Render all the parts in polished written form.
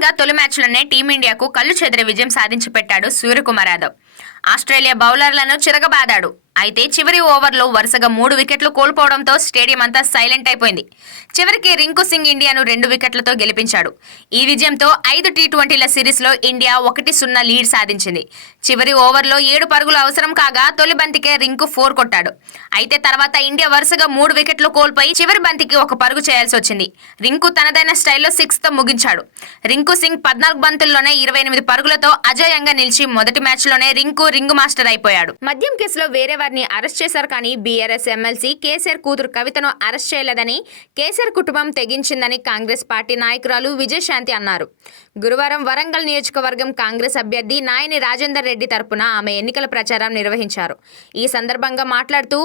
Sudden గా తొలి మ్యాచ్లోనే టీమిండియాకు కళ్ళు చెదిరే విజయం సాధించి పెట్టాడు సూర్యకుమార్ యాదవ్. ఆస్ట్రేలియా బౌలర్లను చిరగబాదాడు. అయితే చివరి ఓవర్లో వరుసగా 3 వికెట్లు కోల్పోవడంతో స్టేడియం అంతా సైలెంట్ అయిపోయింది. చివరికి రింకు సింగ్ ఇండియాను 2 వికెట్లతో గెలిపించాడు. ఈ విజయంతో 5 టీ20ల సిరీస్లో ఇండియా 1-0 లీడ్ సాధించింది. చివరి ఓవర్లో 7 పరుగులు అవసరం కాగా తొలి బంతికే రింకు 4 కొట్టాడు. అయితే తర్వాత ఇండియా వరుసగా 3 వికెట్లు కోల్పోయి చివరి బంతికి 1 పరుగు చేయాల్సి వచ్చింది. రింకు తనదైన స్టైల్లో 6తో ముగించాడు. రింకు సింగ్ 14 బంతుల్లోనే 28 పరుగులతో అజేయంగా నిలిచి మొదటి మ్యాచ్లోనే రింగు మాస్టర్ అయిపోయాడు. మద్యం కేసులో వేరే వారిని అరెస్ట్ చేశారు, కానీ బీఆర్ఎస్ ఎమ్మెల్సీ కేసీఆర్ కూతురు కవితను అరెస్ట్ చేయలేదని కేసీఆర్ కుటుంబం తెగించిందని కాంగ్రెస్ పార్టీ నాయకురాలు విజయశాంతి అన్నారు. గురువారం వరంగల్ నియోజకవర్గం కాంగ్రెస్ అభ్యర్థి నాయని రాజేందర్ రెడ్డి తరపున ఆమె ఎన్నికల ప్రచారం నిర్వహించారు. ఈ సందర్భంగా మాట్లాడుతూ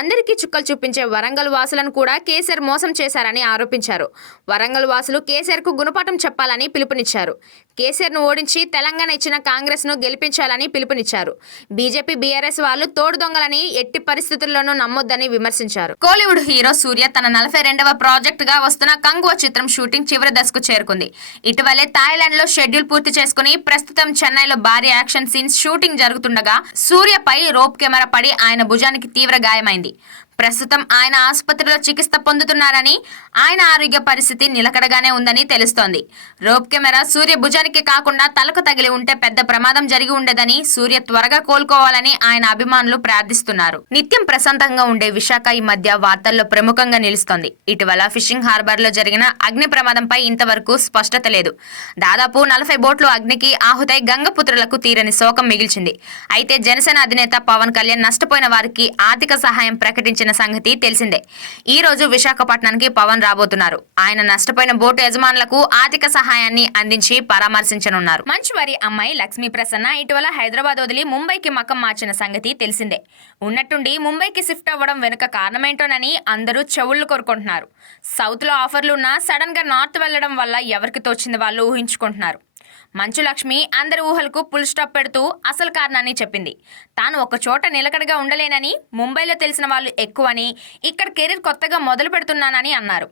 అందరికీ చుక్కలు చూపించే వరంగల్ వాసులను కూడా కేసీఆర్ మోసం చేశారని ఆరోపించారు. వరంగల్ వాసులు కేసీఆర్ కు గుణపాఠం చెప్పాలని పిలుపునిచ్చారు. కేసీఆర్ ను ఓడించి తెలంగాణ ఇచ్చిన కాంగ్రెస్ ను గెలిపించాలని పిలుపునిచ్చారు. బీజేపీ బీఆర్ఎస్ వాళ్ళు తోడు దొంగలని ఎట్టి పరిస్థితుల్లోనూ నమ్మొద్దని విమర్శించారు. కోలీవుడ్ హీరో సూర్య తన 42వ ప్రాజెక్ట్ గా వస్తున్న కంగువ చిత్రం షూటింగ్ చివరి దశకు చేరుకుంది. ఇటీవలే థాయిలాండ్ లో షెడ్యూల్ పూర్తి చేసుకుని ప్రస్తుతం చెన్నైలో భారీ యాక్షన్ సీన్స్ షూటింగ్ జరుగుతుండగా సూర్యపై రోప్ కెమెరా పడి ఆయన భుజానికి తీవ్ర గాయమైంది. ప్రస్తుతం ఆయన ఆసుపత్రిలో చికిత్స పొందుతున్నారని, ఆయన ఆరోగ్య పరిస్థితి నిలకడగానే ఉందని తెలుస్తోంది. రోప్ కెమెరా సూర్య భుజానికి కాకుండా తలకు తగిలి ఉంటే పెద్ద ప్రమాదం జరిగి ఉండదని, సూర్య త్వరగా కోలుకోవాలని ఆయన అభిమానులు ప్రార్థిస్తున్నారు. నిత్యం ప్రశాంతంగా ఉండే విశాఖ ఈ మధ్య వార్తల్లో ప్రముఖంగా నిలుస్తోంది. ఇటీవల ఫిషింగ్ హార్బర్ లో జరిగిన అగ్ని ప్రమాదంపై ఇంతవరకు స్పష్టత లేదు. దాదాపు 40 బోట్లు అగ్నికి ఆహుతై గంగపుత్రులకు తీరని శోకం మిగిల్చింది. అయితే జనసేన అధినేత పవన్ కళ్యాణ్ నష్టపోయిన వారికి ఆర్థిక సహాయం ప్రకటించిన సంగతి తెలిసిందే. ఈ రోజు విశాఖపట్నానికి పవన్ రాబోతున్నారు. ఆయన నష్టపోయిన బోటు యజమానులకు ఆర్థిక సహాయాన్ని అందించి పరామర్శించనున్నారు. మంచువారి అమ్మాయి లక్ష్మీ ప్రసన్న ఇటీవల హైదరాబాద్ వదిలి ముంబైకి మకం మార్చిన సంగతి తెలిసిందే. ఉన్నట్టుండి ముంబైకి షిఫ్ట్ అవ్వడం వెనుక కారణమేంటోనని అందరూ చెవుళ్లు కోరుకుంటున్నారు. సౌత్ లో ఆఫర్లు ఉన్నా సడన్ గా నార్త్ వెళ్లడం వల్ల ఎవరికి తోచింది వాళ్ళు ఊహించుకుంటున్నారు. మంచు లక్ష్మి అందరి ఊహలకు ఫుల్ స్టాప్ పెడుతూ అసలు కారణాన్ని చెప్పింది. తాను ఒక చోట నిలకడగా ఉండలేనని, ముంబైలో తెలిసిన వాళ్ళు ఎక్కువని, ఇక్కడ కెరీర్ కొత్తగా మొదలు పెడుతున్నానని అన్నారు.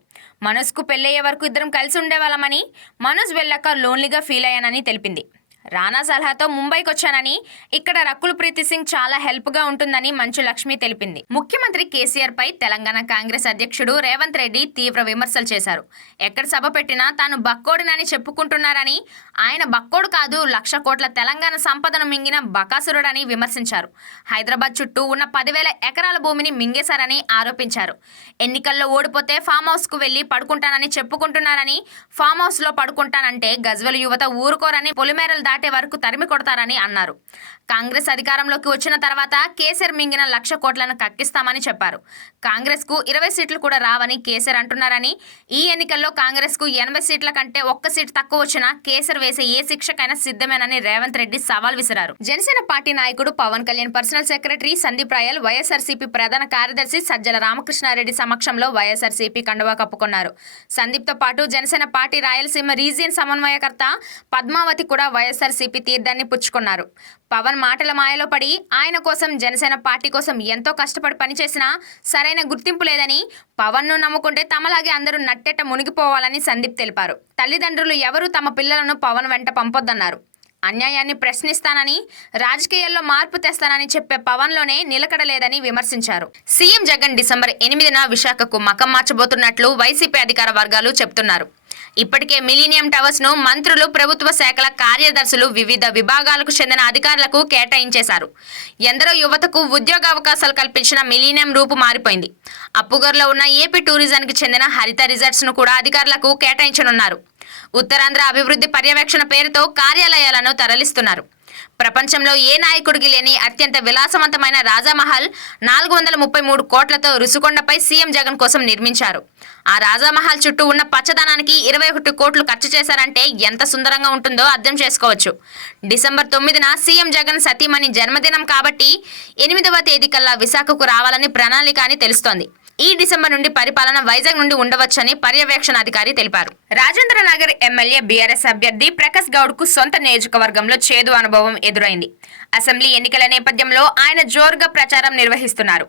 మనోజ్కు పెళ్ళయ్యే వరకు ఇద్దరం కలిసి ఉండేవాళ్ళమని, మనోజ్ వెళ్ళాక లోన్లీగా ఫీల్ అయ్యానని తెలిపింది. రానా సలహాతో ముంబైకి వచ్చానని, ఇక్కడ రకుల్ ప్రీతి సింగ్ చాలా హెల్ప్ గా ఉంటుందని మంచు లక్ష్మి తెలిపింది. ముఖ్యమంత్రి కేసీఆర్ పై తెలంగాణ కాంగ్రెస్ అధ్యక్షుడు రేవంత్ రెడ్డి తీవ్ర విమర్శలు చేశారు. ఎక్కడ సభ పెట్టినా తాను బక్కోడినని చెప్పుకుంటున్నారని, ఆయన బక్కోడు కాదు 1,00,000 కోట్ల తెలంగాణ సంపదను మింగిన బకాసురుడని విమర్శించారు. హైదరాబాద్ చుట్టూ ఉన్న 10,000 ఎకరాల భూమిని మింగేశారని ఆరోపించారు. ఎన్నికల్లో ఓడిపోతే ఫామ్ హౌస్ కు వెళ్లి పడుకుంటానని చెప్పుకుంటున్నారని, ఫామ్ హౌస్ లో పడుకుంటానంటే గజ్వెల్ యువత ఊరుకోరని, పొలిమేరలు దాటే వరకు తరిమి కొడతారని అన్నారు. కాంగ్రెస్ అధికారంలోకి వచ్చిన తర్వాత కేసీఆర్ మింగిన 1,00,000 కోట్లను కక్కిస్తామని చెప్పారు. కాంగ్రెస్ కు 20 సీట్లు కూడా రావని కేసీఆర్ అంటున్నారని, ఈ ఎన్నికల్లో కాంగ్రెస్ కు 80 సీట్ల కంటే 1 సీటు తక్కువ వచ్చినా కేసీఆర్ వేసే ఏ శిక్షకైనా సిద్ధమేనని రేవంత్ రెడ్డి సవాల్ విసిరారు. జనసేన పార్టీ నాయకుడు Pawan Kalyan personal secretary Sandeep Royal YSRCP ప్రధాన కార్యదర్శి సజ్జల రామకృష్ణారెడ్డి సమక్షంలో వైఎస్ఆర్సీపీ కండువా కప్పుకున్నారు. సందీప్ తో పాటు జనసేన పార్టీ రాయలసీమ రీజియన్ సమన్వయకర్త పద్మావతి కూడా వైఎస్ఆర్సీపీ తీర్థాన్ని పుచ్చుకున్నారు. పవన్ మాటల మాయలో పడి ఆయన కోసం, జనసేన పార్టీ కోసం ఎంతో కష్టపడి పనిచేసినా సరైన గుర్తింపు లేదని, పవన్ ను నమ్ముకుంటే తమలాగే అందరూ నట్టెట్ట మునిగిపోవాలని సందీప్ తెలిపారు. తల్లిదండ్రులు ఎవరూ తమ పిల్లలను పవన్ వెంట పంపొద్దన్నారు. అన్యాయాన్ని ప్రశ్నిస్తానని, రాజకీయాల్లో మార్పు తెస్తానని చెప్పే పవన్లోనే నిలకడలేదని విమర్శించారు. సీఎం జగన్ డిసెంబర్ 8న విశాఖకు మకం మార్చబోతున్నట్లు వైసీపీ అధికార వర్గాలు చెబుతున్నారు. ఇప్పటికే మిలీనియం టవర్స్ ను మంత్రులు, ప్రభుత్వ శాఖల కార్యదర్శులు వివిధ విభాగాలకు చెందిన అధికారులకు కేటాయించేశారు. ఎందరో యువతకు ఉద్యోగ అవకాశాలు కల్పించిన మిలీనియం రూపు మారిపోయింది. అప్పుగర్లో ఉన్న ఏపీ టూరిజానికి చెందిన హరిత రిసార్ట్స్ ను కూడా అధికారులకు కేటాయించనున్నారు. ఉత్తరాంధ్ర అభివృద్ధి పర్యవేక్షణ పేరుతో కార్యాలయాలను తరలిస్తున్నారు. ప్రపంచంలో ఏ నాయకుడికి లేని అత్యంత విలాసవంతమైన రాజామహల్ 433 కోట్లతో రుషికొండపై సీఎం జగన్ కోసం నిర్మించారు. ఆ రాజామహల్ చుట్టూ ఉన్న పచ్చదనానికి 21 కోట్లు ఖర్చు చేశారంటే ఎంత సుందరంగా ఉంటుందో అర్థం చేసుకోవచ్చు. డిసెంబర్ 9న సీఎం జగన్ సతీమణి జన్మదినం కాబట్టి 8వ తేదీ కల్లా విశాఖకు రావాలని ప్రణాళిక అని తెలుస్తోంది. ఈ డిసెంబర్ నుండి పరిపాలన వైజాగ్ నుండి ఉండవచ్చని పర్యవేక్షణాధికారి తెలిపారు. రాజేంద్ర నగర్ ఎమ్మెల్యే బీఆర్ఎస్ అభ్యర్థి ప్రకాష్ గౌడ్ కు సొంత నియోజకవర్గంలో చేదు అనుభవం ఎదురైంది. అసెంబ్లీ ఎన్నికల నేపథ్యంలో ఆయన జోరుగా ప్రచారం నిర్వహిస్తున్నారు.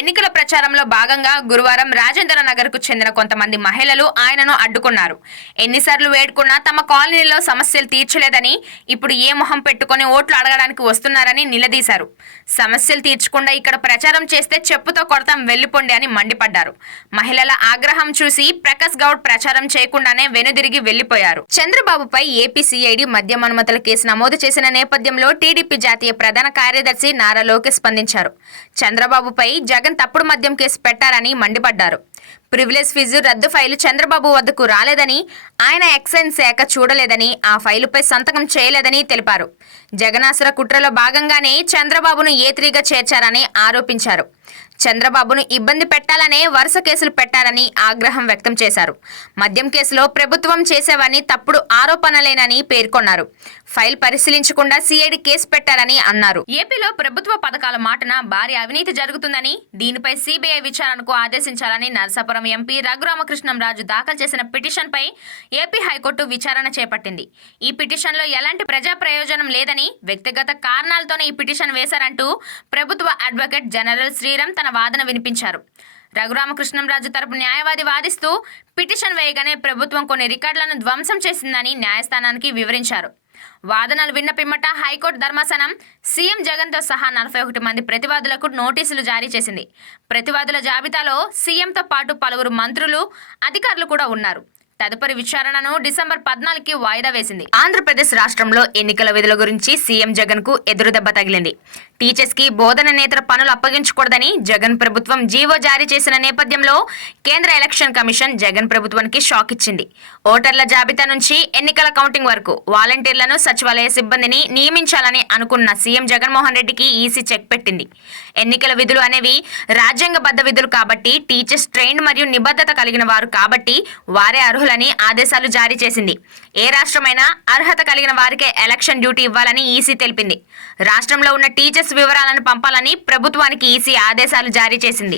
ఎన్నికల ప్రచారంలో భాగంగా గురువారం రాజేంద్ర నగర్ కు చెందిన కొంతమంది మహిళలు ఆయనను అడ్డుకున్నారు. ఎన్నిసార్లు వేడుకున్నా తమ కాలనీలో సమస్యలు తీర్చలేదని, ఇప్పుడు ఏ మొహం పెట్టుకుని ఓట్లు అడగడానికి వస్తున్నారని నిలదీశారు. సమస్యలు తీర్చకుండా ఇక్కడ ప్రచారం చేస్తే చెప్పుతో కొడతాం వెళ్లిపోండి అని మండిపడ్డారు. మహిళల ఆగ్రహం చూసి ప్రకాష్ గౌడ్ ప్రచారం చేయకుండానే వెనుదిరిగి వెళ్లిపోయారు. చంద్రబాబుపై ఏపీ సిఐడి మద్యం అనుమతుల కేసు నమోదు చేసిన నేపథ్యంలో టీడీపీ జాతీయ ప్రధాన కార్యదర్శి నారా లోకేష్ స్పందించారు. చంద్రబాబుపై జగన్ తప్పుడు మద్యం కేసు పెట్టారని మండిపడ్డారు. ప్రివిలేజ్ ఫీజు రద్దు ఫైలు చంద్రబాబు వద్దకు రాలేదని, ఆయన ఎక్సైజ్ శాఖ చూడలేదని, ఆ ఫైలుపై సంతకం చేయలేదని తెలిపారు. జగనాసుర కుట్రలో భాగంగానే చంద్రబాబును ఏ3గా చేర్చారని ఆరోపించారు. చంద్రబాబును ఇబ్బంది పెట్టాలనే వరుస కేసులు పెట్టారని ఆగ్రహం వ్యక్తం చేశారు. మద్యం కేసులో ప్రభుత్వం చేసేవని తప్పుడు ఆరోపణలేనని పేర్కొన్నారు. ఫైల్ పరిశీలించకుండా సిఐడి కేసు పెట్టారని అన్నారు. ఏపీలో ప్రభుత్వ పథకాల మాటన భారీ అవినీతి జరుగుతుందని, దీనిపై సిబిఐ విచారణకు ఆదేశించాలని నరసాపురం ఎంపీ రఘురామకృష్ణంరాజు దాఖలు చేసిన పిటిషన్పై ఏపీ హైకోర్టు విచారణ చేపట్టింది. ఈ పిటిషన్లో ఎలాంటి ప్రజా ప్రయోజనం లేదని, వ్యక్తిగత కారణాలతోనే ఈ పిటిషన్ వేశారంటూ ప్రభుత్వ అడ్వకేట్ జనరల్ శ్రీరామ్ తన వాదన వినిపించారు. రఘురామకృష్ణంరాజు తరపు న్యాయవాది వాదిస్తూ పిటిషన్ వేయగానే ప్రభుత్వం కొన్ని రికార్డులను ధ్వంసం చేసిందని న్యాయస్థానానికి వివరించారు. వాదనలు విన్న పిమ్మట హైకోర్టు ధర్మాసనం సీఎం జగన్తో సహా 41 మంది ప్రతివాదులకు నోటీసులు జారీ చేసింది. ప్రతివాదుల జాబితాలో సీఎంతో పాటు పలువురు మంత్రులు, అధికారులు కూడా ఉన్నారు. తదుపరి విచారణను డిసెంబర్ 14కి వాయిదా వేసింది. ఆంధ్రప్రదేశ్ రాష్ట్రంలో ఎన్నికల విధుల గురించి సీఎం జగన్ కు ఎదురుదెబ్బ తగిలింది. టీచర్స్ కి బోధనేతర పనులు అప్పగించకూడదని జగన్ ప్రభుత్వం జీవో జారీ చేసిన నేపథ్యంలో కేంద్ర ఎలక్షన్ కమిషన్ జగన్ ప్రభుత్వానికి షాక్ ఇచ్చింది. ఓటర్ల జాబితా నుంచి ఎన్నికల కౌంటింగ్ వరకు వాలంటీర్లను, సచివాలయ సిబ్బందిని నియమించాలని అనుకున్న సీఎం జగన్మోహన్ రెడ్డికి ఈసీ చెక్ పెట్టింది. ఎన్నికల విధులు అనేవి రాజ్యాంగబద్ధ విధులు కాబట్టి, టీచర్స్ ట్రైన్డ్ మరియు నిబద్ధత కలిగిన వారు కాబట్టి వారే అర్హులని ఆదేశాలు జారీ చేసింది. ఏ రాష్ట్రమైనా అర్హత కలిగిన వారికే ఎలక్షన్ డ్యూటీ ఇవ్వాలని ఈసీ తెలిపింది. రాష్ట్రంలో ఉన్న టీచర్స్ వివరాలను పంపాలని ప్రభుత్వానికి ఈసీ ఆదేశాలు జారీ చేసింది.